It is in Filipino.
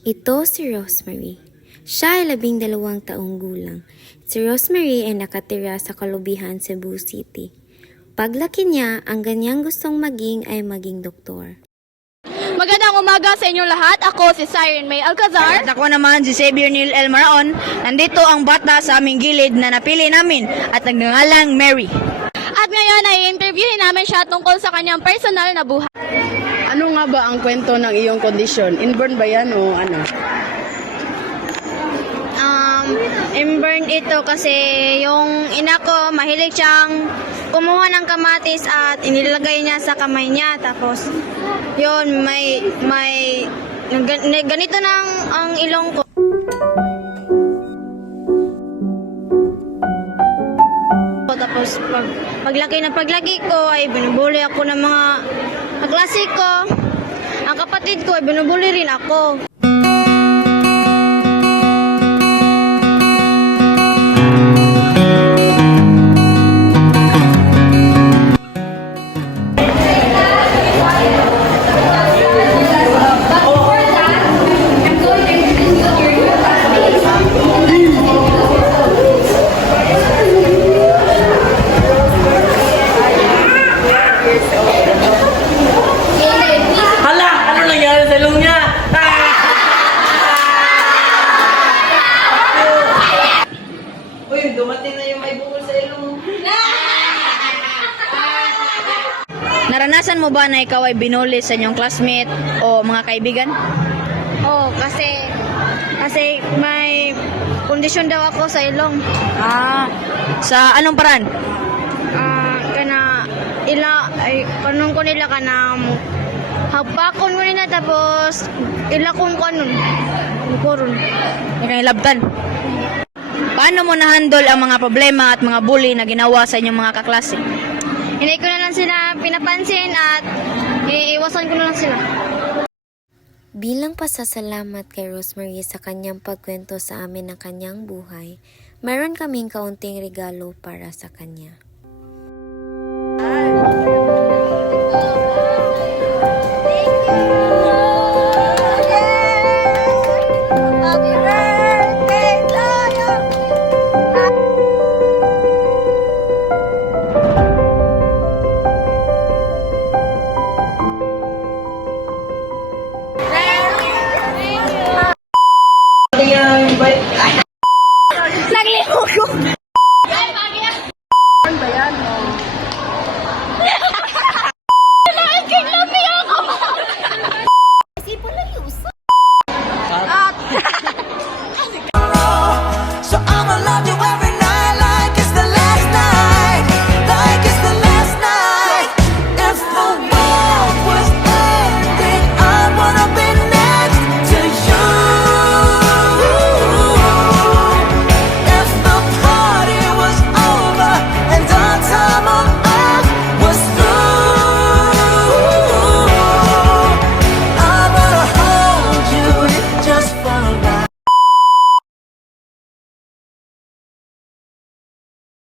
Ito si Rosemary. Siya ay 12 taong gulang. Si Rosemary ay nakatira sa Kalubihan, Cebu City. Paglaki niya, ang ganyang gustong maging ay maging doktor. Magandang umaga sa inyong lahat. Ako si Siren May Alcazar. At ako naman si Xavier Neil El Maraon. Nandito ang bata sa aming gilid na napili namin at nagngangalang Mary. At ngayon ay interviewin namin siya tungkol sa kanyang personal na buhay. Ano nga ba ang kwento ng iyong kondisyon? Inborn ba yan o ano? Inborn ito kasi yung ina ko mahilig siyang kumuha ng kamatis at inilagay niya sa kamay niya. Tapos yun, ganito nang ang ilong ko. Tapos paglaki ko ay binubuli ako ng mga kaklase ko. Ang kapatid ko ay binubuli rin ako. Hala! Ano nangyari sa ilong niya? Uy, dumating na yung may bukol sa ilong. Naranasan mo ba na ikaw ay binuli sa inyong classmate o mga kaibigan? Oh, kasi may kondisyon daw ako sa ilong. Sa anong paraan? Kanong ko nila kanang hagpakon ko nila tapos ilakong kanon. Kuron. Ikaw labtan. Paano mo na-handle ang mga problema at mga bully na ginawa sa inyong mga kaklase? Hindi ko na lang sila pinapansin at iiwasan ko na lang sila. Bilang pasasalamat kay Rosemary sa kanyang pagkwento sa amin ng kanyang buhay, meron kaming kaunting regalo para sa kanya.